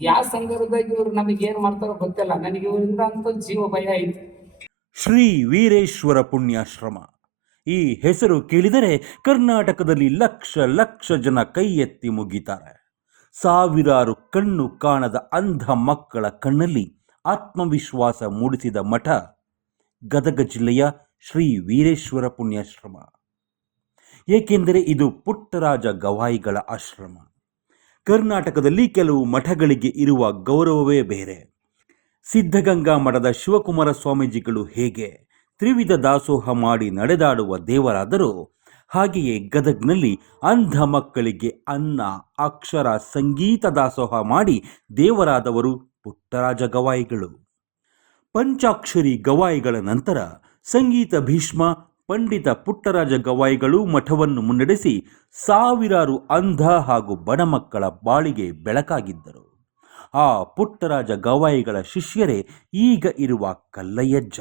ಯಾವ ಸಂದರ್ಭದಾಗ ಇವ್ರು ನಮಗೆ ಏನ್ ಮಾಡ್ತಾರೋ ಗೊತ್ತಿಲ್ಲ. ನನಗೆ ಇವರಿಂದ ಅಂತೂ ಜೀವ ಭಯ ಐತಿ. ಶ್ರೀ ವೀರೇಶ್ವರ ಪುಣ್ಯಾಶ್ರಮ. ಈ ಹೆಸರು ಕೇಳಿದರೆ ಕರ್ನಾಟಕದಲ್ಲಿ ಲಕ್ಷ ಲಕ್ಷ ಜನ ಕೈ ಎತ್ತಿ ಮುಗಿತಾರೆ. ಸಾವಿರಾರು ಕಣ್ಣು ಕಾಣದ ಅಂಧ ಮಕ್ಕಳ ಕಣ್ಣಲ್ಲಿ ಆತ್ಮವಿಶ್ವಾಸ ಮೂಡಿಸಿದ ಮಠ ಗದಗ ಜಿಲ್ಲೆಯ ಶ್ರೀ ವೀರೇಶ್ವರ ಪುಣ್ಯಾಶ್ರಮ. ಏಕೆಂದರೆ ಇದು ಪುಟ್ಟರಾಜ ಗವಾಯಿಗಳ ಆಶ್ರಮ. ಕರ್ನಾಟಕದಲ್ಲಿ ಕೆಲವು ಮಠಗಳಿಗೆ ಇರುವ ಗೌರವವೇ ಬೇರೆ. ಸಿದ್ಧಗಂಗಾ ಮಠದ ಶಿವಕುಮಾರ ಸ್ವಾಮೀಜಿಗಳು ಹೇಗೆ ತ್ರಿವಿಧ ದಾಸೋಹ ಮಾಡಿ ನಡೆದಾಡುವ ದೇವರಾದರೂ, ಹಾಗೆಯೇ ಗದಗ್ನಲ್ಲಿ ಅಂಧ ಮಕ್ಕಳಿಗೆ ಅನ್ನ, ಅಕ್ಷರ, ಸಂಗೀತ ದಾಸೋಹ ಮಾಡಿ ದೇವರಾದವರು ಪುಟ್ಟರಾಜ ಗವಾಯಿಗಳು. ಪಂಚಾಕ್ಷರಿ ಗವಾಯಿಗಳ ನಂತರ ಸಂಗೀತ ಭೀಷ್ಮ ಪಂಡಿತ ಪುಟ್ಟರಾಜ ಗವಾಯಿಗಳು ಮಠವನ್ನು ಮುನ್ನಡೆಸಿ ಸಾವಿರಾರು ಅಂಧ ಹಾಗೂ ಬಡ ಮಕ್ಕಳ ಬಾಳಿಗೆ ಬೆಳಕಾಗಿದ್ದರು. ಆ ಪುಟ್ಟರಾಜ ಗವಾಯಿಗಳ ಶಿಷ್ಯರೇ ಈಗ ಇರುವ ಕಲ್ಲಯ್ಯಜ್ಜ.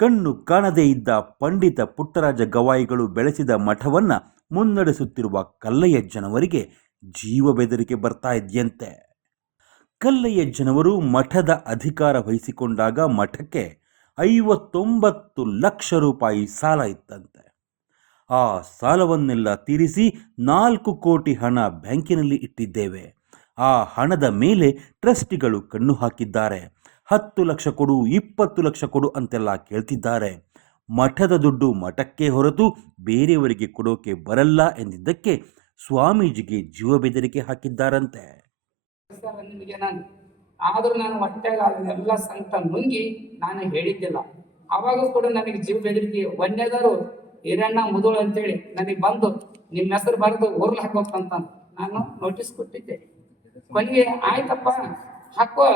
ಕಣ್ಣು ಕಾಣದೇ ಇದ್ದ ಪಂಡಿತ ಪುಟ್ಟರಾಜ ಗವಾಯಿಗಳು ಬೆಳೆಸಿದ ಮಠವನ್ನು ಮುನ್ನಡೆಸುತ್ತಿರುವ ಕಲ್ಲಯ್ಯಜ್ಜನವರಿಗೆ ಜೀವ ಬೆದರಿಕೆ ಬರ್ತಾ ಇದೆಯಂತೆ. ಕಲ್ಲಯ್ಯಜ್ಜನವರು ಮಠದ ಅಧಿಕಾರ ವಹಿಸಿಕೊಂಡಾಗ ಮಠಕ್ಕೆ 59 ಲಕ್ಷ ರೂಪಾಯಿ ಸಾಲ ಇತ್ತಂತೆ. ಆ ಸಾಲವನ್ನೆಲ್ಲ ತೀರಿಸಿ 4 ಕೋಟಿ ಹಣ ಬ್ಯಾಂಕಿನಲ್ಲಿ ಇಟ್ಟಿದ್ದೇವೆ. ಆ ಹಣದ ಮೇಲೆ ಟ್ರಸ್ಟಿಗಳು ಕಣ್ಣು ಹಾಕಿದ್ದಾರೆ. 10 ಲಕ್ಷ ಕೊಡು, 20 ಲಕ್ಷ ಕೊಡು ಅಂತೆಲ್ಲ ಕೇಳ್ತಿದ್ದಾರೆ. ಮಠದ ದುಡ್ಡು ಮಠಕ್ಕೆ ಹೊರತು ಬೇರೆಯವರಿಗೆ ಕೊಡೋಕೆ ಬರಲ್ಲ ಎಂದಿದ್ದಕ್ಕೆ ಸ್ವಾಮೀಜಿಗೆ ಜೀವ ಬೆದರಿಕೆ ಹಾಕಿದ್ದಾರಂತೆ. ನಿಮಗೆ ಆದ್ರೂ ನಾನು ಹೊಟ್ಟೆಗ ಅದನ್ನೆಲ್ಲ ಸಂಕಟ ನುಂಗಿ ನಾನು ಹೇಳಿದ್ದಿಲ್ಲ. ಅವಾಗೂ ಕೂಡ ನನಗೆ ಜೀವ ಬೆದರಿಕೆ ಒಂದೇದಾರು ಹಿರಣ್ಣ ಮುದುಳು ಅಂತೇಳಿ ನನಗೆ ಬಂದು ನಿಮ್ಮ ಹೆಸರು ಬರೆದು ಊರ್ಲ್ ಹಾಕೋಕಂತ ನಾನು ನೋಟಿಸ್ ಕೊಟ್ಟಿದ್ದೆ. ಕೊನೆಗೆ ಆಯ್ತಪ್ಪ ಹಾಕೋ,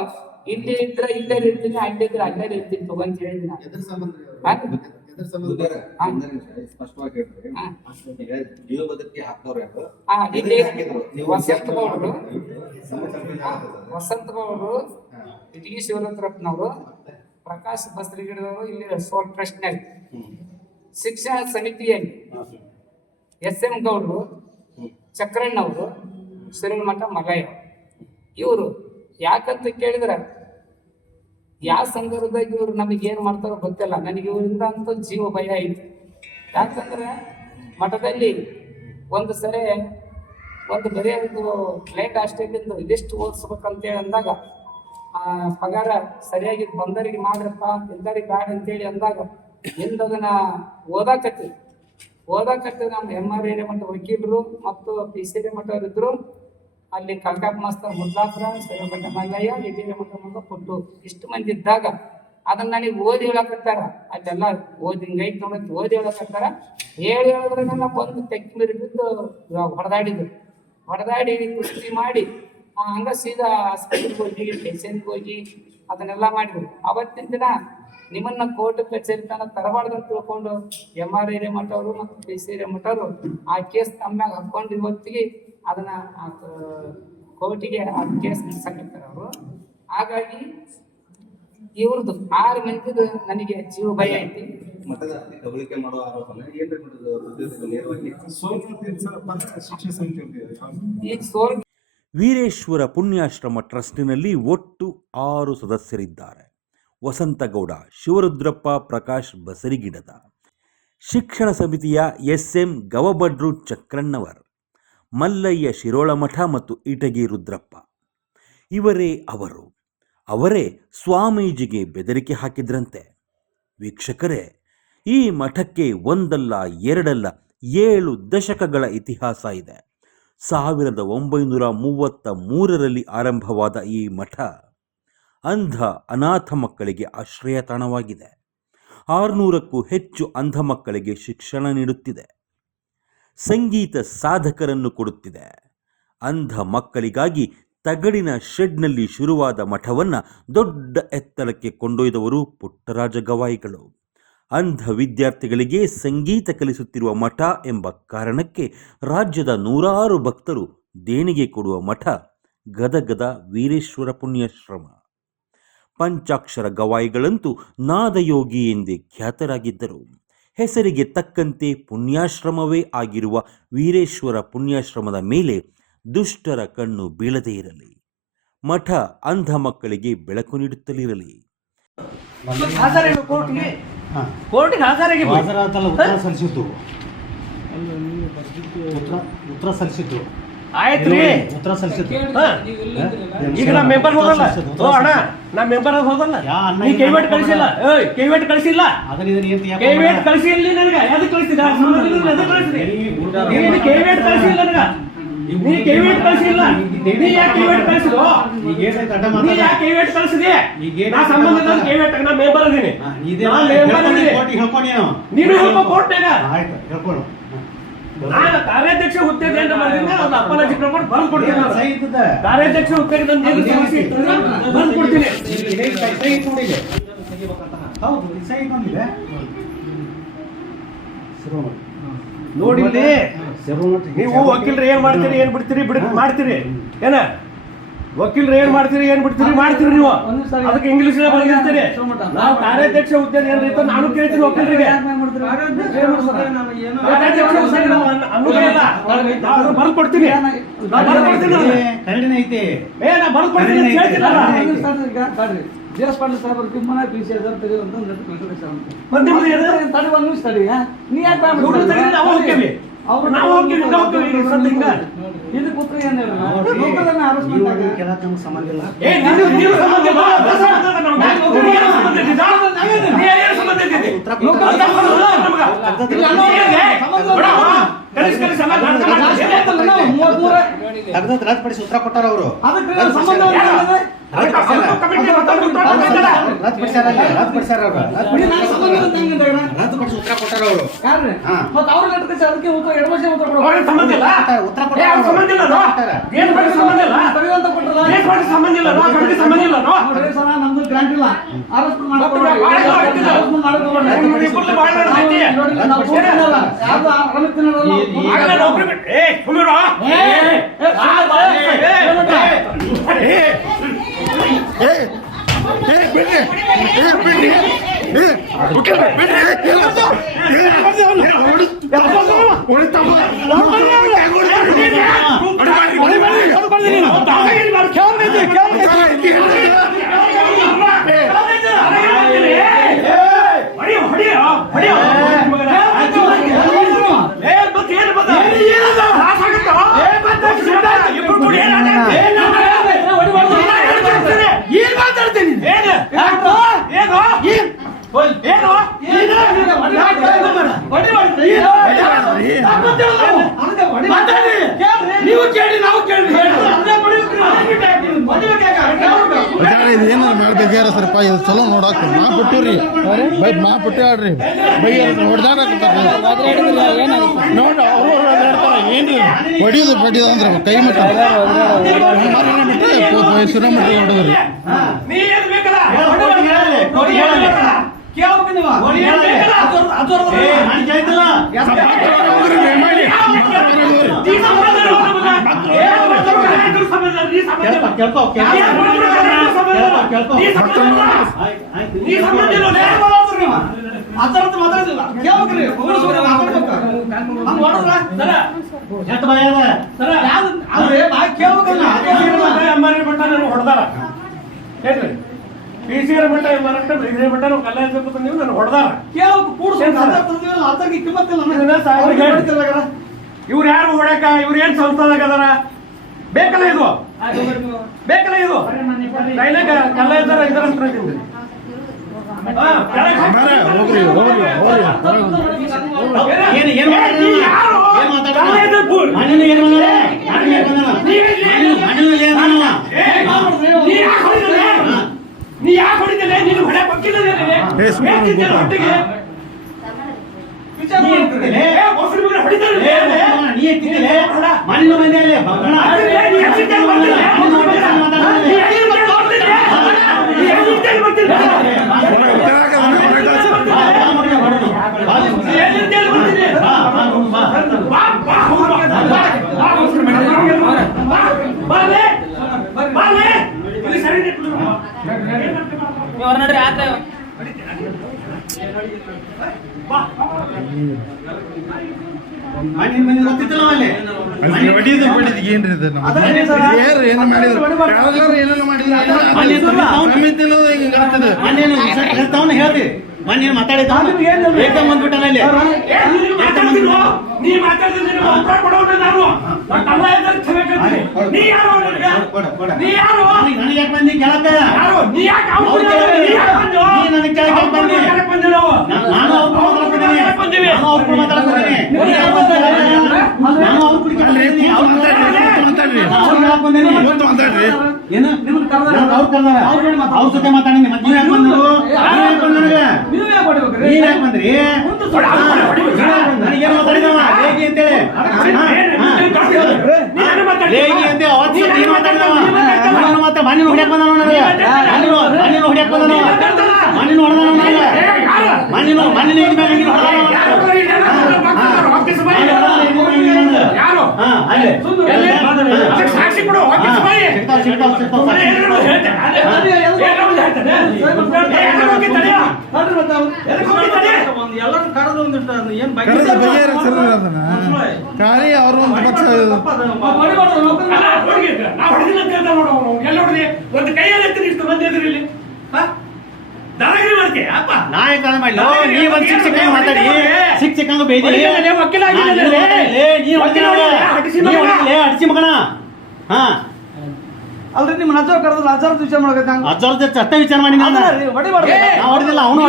ಇಲ್ಲಿ ಇದ್ರೆ ಇಲ್ಲೇ ಇರ್ತೀನಿ, ಅಲ್ಲಿದ್ರೆ ಅಲ್ಲೇ ಇರ್ತೀನಿ ತಗೊಂತ ಹೇಳಿದ್ನ. ವಸಂತ ಗೌಡ್ರು, ಟಿ ಶಿವರುದ್ರಪ್ಪನವರು, ಪ್ರಕಾಶ್ ಬಸ್ರಿಗಿಡದವರು ಇಲ್ಲಿ ಸೋಲ್ ಪ್ರಶ್ನೆ ಶಿಕ್ಷಣ ಸಮಿತಿಯಲ್ಲಿ SM ಗೌಡ್ರು, ಚಕ್ರಣ್ಣವರು, ಶ್ರೀಮಠ ಮಗಯ್ಯ. ಇವರು ಯಾಕಂತ ಕೇಳಿದ್ರೆ ಯಾವ ಸಂದರ್ಭದಾಗ ಇವ್ರು ನಮಗೆ ಏನ್ ಮಾಡ್ತಾರೋ ಗೊತ್ತಿಲ್ಲ. ನನಗೆ ಇವರಿಂದ ಅಂತೂ ಜೀವ ಭಯ ಐತಿ. ಯಾಕಂದ್ರೆ ಮಠದಲ್ಲಿ ಒಂದು ಸರಿ ಒಂದು ಬರೀ ಒಂದು ಲೈಟ್ ಆಸ್ಟ್ರೇಲಿಯಿಂದ ಲಿಸ್ಟ್ ಓದಿಸ್ಬೇಕಂತೇಳಿ ಅಂದಾಗ ಪಗಾರ ಸರಿಯಾಗಿ ಬಂದರಿಗೆ ಮಾಡ್ರಪ್ಪ, ಎಲ್ಲರಿಗೆ ಬ್ಯಾಡ ಅಂತೇಳಿ ಅಂದಾಗ ಹಿಂದ ಅದನ್ನ ಓದಾಕತ್ತಿ ನಮ್ಮ MR ಹಿರೇಮಠ ವಕೀಲರು ಮತ್ತು PC ಹಿರೇಮಠ ಅವರಿದ್ರು. ಅಲ್ಲಿ ಕನಕಪ್ಪ ಮಾಸ್ತರ್ ಮುದ್ಲಾಪುರ, ಶ್ರೀಮಠ ಮಲ್ಲಯ್ಯ, ಹಿರೇಮಠ ಮಗ ಪುಟ್ಟು, ಇಷ್ಟು ಮಂದಿ ಇದ್ದಾಗ ಅದನ್ನ ನನಗೆ ಓದಿ ಹೇಳಕತ್ತಾರ. ಅಲ್ಲೆಲ್ಲ ಓದಿ ಹಿಂಗೈತ್ ನೋಡಕ್ಕೆ ಓದಿ ಹೇಳಕತ್ತಾರ. ಹೇಳಿದ್ರೆ ನನ್ನ ಬಂದು ತೆಕ್ಕಿ ಮೀರಿ ಬಿದ್ದು ಹೊಡೆದಾಡಿ ಕುಸ್ತಿ ಮಾಡಿ ಹಂಗ ಸೀದಾ ಹಾಸ್ಪಿಟಲ್ಗೆ ಹೋಗಿ, ಪೇಷಂಟ್ಗೆ ಹೋಗಿ ಅದನ್ನೆಲ್ಲ ಮಾಡಿದ್ರು. ಅವತ್ತಿನ ದಿನ ನಿಮ್ಮನ್ನ ಕೋರ್ಟ್ ಕಚೇರಿ ತನ ತರಬಾರ್ದಂತ ತಿಳ್ಕೊಂಡು MR ಹಿರೇಮಠ ಅವರು ಮತ್ತು PC ಹಿರೇಮಠ ಅವರು ಆ ಕೇಸ್ ತಮ್ಮ್ಯಾಗ ಹಾಕೊಂಡು ಇವತ್ತಿಗೆ ಅದನ್ನ ಕೋರ್ಟಿಗೆ ಆ ಕೇಸ್ ನಡೆಸಕತ್ತಾರ ಅವರು. ಹಾಗಾಗಿ ಇವ್ರದ್ದು 6 ಮಂದಿದು ನನಗೆ ಜೀವ ಭಯ ಐತಿ. ವೀರೇಶ್ವರ ಪುಣ್ಯಾಶ್ರಮ ಟ್ರಸ್ಟಿನಲ್ಲಿ ಒಟ್ಟು 6 ಸದಸ್ಯರಿದ್ದಾರೆ. ವಸಂತಗೌಡ, ಶಿವರುದ್ರಪ್ಪ, ಪ್ರಕಾಶ್ ಬಸರಿಗಿಡದ. ಶಿಕ್ಷಣ ಸಮಿತಿಯ SM ಗವಬಡ್ರು ಚಕ್ರಣ್ಣವರ್, ಮಲ್ಲಯ್ಯ ಶಿರೋಳಮಠ ಮತ್ತು ಇಟಗಿ ರುದ್ರಪ್ಪ. ಅವರೇ ಸ್ವಾಮೀಜಿಗೆ ಬೆದರಿಕೆ ಹಾಕಿದ್ರಂತೆ. ವೀಕ್ಷಕರೇ, ಈ ಮಠಕ್ಕೆ ಒಂದಲ್ಲ ಎರಡಲ್ಲ 7 ದಶಕಗಳ ಇತಿಹಾಸ ಇದೆ. 1933ರಲ್ಲಿ ಆರಂಭವಾದ ಈ ಮಠ ಅಂಧ ಅನಾಥ ಮಕ್ಕಳಿಗೆ ಆಶ್ರಯ ತಾಣವಾಗಿದೆ. 600ಕ್ಕೂ ಹೆಚ್ಚು ಅಂಧ ಮಕ್ಕಳಿಗೆ ಶಿಕ್ಷಣ ನೀಡುತ್ತಿದೆ. ಸಂಗೀತ ಸಾಧಕರನ್ನು ಕೊಡುತ್ತಿದೆ. ಅಂಧ ಮಕ್ಕಳಿಗಾಗಿ ತಗಡಿನ ಶೆಡ್ನಲ್ಲಿ ಶುರುವಾದ ಮಠವನ್ನು ದೊಡ್ಡ ಎತ್ತರಕ್ಕೆ ಕೊಂಡೊಯ್ದವರು ಪುಟ್ಟರಾಜ ಗವಾಯಿಗಳು. ಅಂಧ ವಿದ್ಯಾರ್ಥಿಗಳಿಗೆ ಸಂಗೀತ ಕಲಿಸುತ್ತಿರುವ ಮಠ ಎಂಬ ಕಾರಣಕ್ಕೆ ರಾಜ್ಯದ 100 ಭಕ್ತರು ದೇಣಿಗೆ ಕೊಡುವ ಮಠ ಗದಗದ ವೀರೇಶ್ವರ ಪುಣ್ಯಾಶ್ರಮ. ಪಂಚಾಕ್ಷರ ಗವಾಯಿಗಳಂತೂ ನಾದಯೋಗಿ ಎಂದೇ ಖ್ಯಾತರಾಗಿದ್ದರು. ಹೆಸರಿಗೆ ತಕ್ಕಂತೆ ಪುಣ್ಯಾಶ್ರಮವೇ ಆಗಿರುವ ವೀರೇಶ್ವರ ಪುಣ್ಯಾಶ್ರಮದ ಮೇಲೆ ದುಷ್ಟರ ಕಣ್ಣು ಬೀಳದೇ ಇರಲಿ. ಮಠ ಅಂಧ ಮಕ್ಕಳಿಗೆ ಬೆಳಕು ನೀಡುತ್ತಲಿರಲಿ. ಕೋರ್ಟಿಗೆ ಹಾಜರಾಗಿ ಉತ್ತರ ಸಲ್ಲಿಸಿದ್ದು ಉತ್ತರ ಸಲ್ಲಿಸಿದ್ದು ಆಯ್ತ್ರಿ. ಉತ್ತರ ಸಲ್ಲಿಸಿದ್ದು ಈಗ ನಾ ಮೆಂಬರ್ ಹೋದಲ್ಲ, ಓ ಅಣ್ಣ ನಾ ಮೆಂಬರ್ ಹೋದಲ್ಲ, ನೀ ಕೈವೇಟ್ ಕಳಿಸಿಲ್ಲ, ಕೈವೇಟ್ ಕಳಿಸಿಲ್ಲ, ಕೈವೇಟ್ ಕಳಿಸಿಲ್ಲ ನನಗೆ. ಯಾವ್ದು ಕಳಿಸಿದ? ನೀನು ಕೈವೇಟ್ ಕಳಿಸಿಲ್ಲ ನನಗೆ, ನೀ ಕೈವೇಟ್ ಕಳಿಸಿಲ್ಲ. ನೀ ಯಾಕೆ ಕೈವೇಟ್ ಕಳಿಸಿದ್ರು? ನೀ ಯಾಕೆ ಕೈವೇಟ್ ಕಳಿಸಿದೆ? ನಾ ಸಂಬಂಧ ಕೈವೇಟ್, ನಾ ಮೆಂಬರ್ ಅದೀನಿ, ನೀನು ಹೇಳ್ಕೊ ಕೋರ್ಟ್ನಾಗ. ನಾನು ಕಾರ್ಯಾಧ್ಯಕ್ಷ ಹುದ್ದೆಗೆ ಅಂತ ಮಾಡಿದ್ರೆ ಅವ್ರ ಅಪ್ಪನ ಚಿತ್ರಪಟ ಬರೆದು ಕೊಡ್ತೀನಿ. ಕಾರ್ಯಾಧ್ಯಕ್ಷ ಹುದ್ದೆಗೆ ನನ್ನ ಬರೆದು ಕೊಡ್ತೀನಿ. ನೋಡಿಲ್ಲಿ ನೀವು ವಕೀಲರು ಏನ್ ಮಾಡ್ತೀರಿ, ಏನ್ ಬಿಡ್ತೀರಿ, ಮಾಡ್ತೀರಿ ಏನ? ವಕೀಲರು ಏನ್ ಮಾಡ್ತೀರಿ, ಏನ್ ಬಿಡ್ತೀರಿ, ಮಾಡ್ತೀರಿ ನೀವು. ಅದಕ್ಕೆ ಇಂಗ್ಲಿಷ್ ಬರೆದಿರ್ತೀರಿ. ನಾವು ಕಾರ್ಯಾಧ್ಯಕ್ಷ ಹುದ್ದೆ ಏನ್ರಿ ನಾನು ಕೇಳ್ತೀನಿ ವಕೀಲರಿಗೆ. ಬರೆದು ಕೊಡ್ತೀನಿ, ಜೇಸ್ ಪಾಟೀಲ್ ಸಾಹೇಬ್ರ ಕಿಮ್ಮನ ಪಿಸಿ ಅದರ ತೆಗೆಯುವಂತ ನೀ ಯಾಕೆ ನಾವು ಹೋಗ್ತೀವಿ ಇದು ಕೂತ್ರ ಏನ್ ಹೇಳಿ ಕೆಲಸ ಸಂಬಂಧ ಇಲ್ಲ. ರದ್ದುಪಡಿಸಿ ಉತ್ತರ ಕೊಟ್ಟಾರ ಅವರು. ರದ್ದುಪಡಿಸಿ ಉತ್ತರ ಕೊಟ್ಟಾರ ಅವರು. ಅದಕ್ಕೆ ಉತ್ತರ ಎಡವಶೆ ಉತ್ತರ ನಮ್ದು ಗ್ರಾಂಟ್ ಇಲ್ಲ. ಏನು ಮಾಡ್ಬೇಕಾರ ಸರಪ್ಪ, ಇದು ಚಲೋ ನೋಡಾಕ ಬಿಟ್ಟು ಆಡ್ರಿ ಹೊಡೆದಾಡ ನೋಡಿ ಅವರು ಏನ್ರಿ ಹೊಡಿಯೋದು ಬಡಿದ ಅಂದ್ರೆ ಕೈ ಮಟ್ಟ ಸುರಮಟ್ಟ ಹೊಡೆದ್ರಿ. ಹೊಡೆದಾರ ಪಿಸಿಆರ್ ಮಟ್ಟ ಮರಾಠ ಬ್ರಿಗೇಡ್ ಮಟ್ಟ ನಾವು ಕಲ್ಯಾಣ ನೀವು ನಾನು ಹೊಡೆದಾರ. ಇವ್ರು ಯಾರು ಹೊಡ್ಯಾಕ? ಇವ್ರು ಏನ್ ಸಂಸ್ಥಾದಾಗ ಅದಾರ? ಬೇಕಲ್ಲ ಇದು, ಬೇಕಲ್ಲ ಇದು ಡೈಲಾಗ್ ಕಲ್ಯಾಣ ಇದರ ನೀ ಯಾಕೆ ಹೊಡಿದಿಲ್ಲ? ನೀನು ಹೊಡ್ಯಾಕ ಹೋಗಿಲ್ಲ ಹೊಟ್ಟಿಗೆ ಗೊತ್ತಿತ್ತಲ್ಲ ಅಲ್ಲಿ ಹೊಡಿಯೋದು ಏನ್ರಿ ಇದು ನಮ್ದು? ಯಾರು ಏನು ಮಾಡಿದ್ರು ಯಾವ್ದಾರು ಏನೇನು ಮಾಡಿದ್ರು ಹಿಂಗಾಗ್ತದೆ. ಹೇಳ್ತಾವನ್ನ ಹೇಳ್ತಿ ಮನೆ ಮಾತಾಡಿದ ಏಕದಮ್ ಬಂದ್ಬಿಟ್ಟಲ್ಲ ಇಲ್ಲಿ ನೀ ಮಾತಾಡಿದ್ರೆ ಉತ್ತರ ಕೊಡೋಣ ನಾನು ಅಲ್ಲ ಇದ್ರೆ ಕ್ಷಮೆ ಕೇಳ್ತೀನಿ. ನೀ ಯಾರು ನನಗೆ? ನೀ ಯಾರು? ನನಗೆ ಯಾಕೆ ಬಂದಿ ಕೇಳಕ್ಕ ಯಾರು? ನೀ ಯಾಕೆ ಅವ್ರ ಅವ್ರು ನೀ ಯಾಕೆ ಬಂದು? ನೀ ನನಗೆ ಕೇಳಕ್ಕೆ ಅವ್ರ ಬಂದಿ. ಯಾಕೆ ಬಂದು ನಾವು? ನಾನು ಅವ್ರ ಕೂಡ ಮಾತಾಡ್ಕೊಂಡಿದ್ದೀನಿ. ನಾನು ಅವ್ರ ಕೂಡ ಮಾತಾಡ್ಕೊಂಡಿದ್ದೀನಿ. ನಾನು ಅವ್ರ ಕೂಡ ಮಾತಾಡ್ಕೊಂಡಿದ್ದೀನಿ. ಅವ್ರು ಮಾತಾಡ್ರಿ ಅವ್ರು ಹೇಳಕ್ ಬಂದೀನಿ. ಇವತ್ತು ಮಾತಾಡ್ರಿ. ಏನು ನಿಮ್ಗೆ ಕರ್ದಾರ? ನಾನು ಅವ್ರು ಕರ್ದಾರ. ಅವ್ರ ಜೊತೆ ಮಾತಾಡಿನಿ. ಮತ್ತೆ ನೀವ್ ಯಾಕೆ ಬಂದ್ರು? ನೀವ್ ಯಾಕೆ ಬಂದ್ರು ನನಗೆ? ನೀವ್ ಯಾಕೆ ಹೊಡಿಬೇಕ್ರಿ? ನೀವ್ ಯಾಕೆ ಬಂದ್ರಿ? ನನಗೇನು ಮಾತಾಡಿದವ ಲೇಗಿ ಅಂತೇಳಿ ಲೇಗಿ ಅಂತ ಅವತ್ತು ನೀನು ಮಾತಾಡಿದವ ಮಣ್ಣು ಮತ್ತೆ ಮಣ್ಣಿನ ಹೊಡ್ಯಾಕ್ ಬಂದವ ನನಗೆ ಮಣ್ಣಿನ ಹೊಡ್ಯಾಕ್ ಬಂದವ ಮಣ್ಣಿನ ಹೊಡೆದವ ನನಗೆ ಮಣ್ಣಿನ ಇದ್ದ ಮೇಲೆ ನೀನು ಯಾರು? ಅದಕ್ಕೆ ಸಾಕ್ಷಿ ಕೊಡು. ಎಲ್ಲರೂ ಕರೆದು ಒಂದಿಷ್ಟು ಏನ್ ಬಗ್ಗೆ ಕರೆದು ಬಗೆಹರಿಸಿದ್ರು ಅದನ್ನ ಖಾಲಿ ಅವ್ರ ಒಂದು ಪಕ್ಷ ಒಂದು ಕೈಯಲ್ಲಿ ಇಷ್ಟು ಮಂದಿ ಎದುರು ಇಲ್ಲಿ ದಾದಾಗಿರಿ ಮಾಡ್ತೀಯ ಅಪ್ಪ. ನಾಯಕ ಮಾಡ್ಲಿ ನೀ ಒಂದ್ ಶಿಕ್ಷಕ ಮಾತಾಡಿ ಶಿಕ್ಷಕಂಗ ಬೇದಿ ವಕೀಲ ಆಗಿಲ್ಲ. ಅಡಿಸಿ ಮಗನ ಹಾ ಅಲ್ರಿ ನಿಮ್ಮ ನಜರ್ ಕರೆದ್ರೆ ನಜರ್ ವಿಚಾರ ಮಾಡಕತ್ತ ಅಜ್ಜವ್ರ ಚಟ್ಟ ವಿಚಾರ ಮಾಡಿ ನಾನು ಹೊಡಿಬಾರ್ದು. ನಾವು ಹೊಡೆದಿಲ್ಲ ಅವನು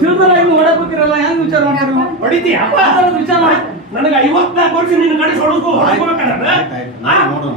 ತಿಳಿದ್ರೆ ಇನ್ನು ಹೊಡಕ್ ಹೋಗಿರಲ್ಲ ಹೆಂಗ್ ವಿಚಾರ ಮಾಡ್ತಾರೆ ನೀವು? ಹೊಡಿತೀಯ ವಿಚಾರ ಮಾಡಿ ನನಗೆ 54 ವರ್ಷ ನಿನ್ನ ಕಡೆ ಹೊಡ್ಕೋಬೇಕಾದ್ರೆ ನೋಡೋಣ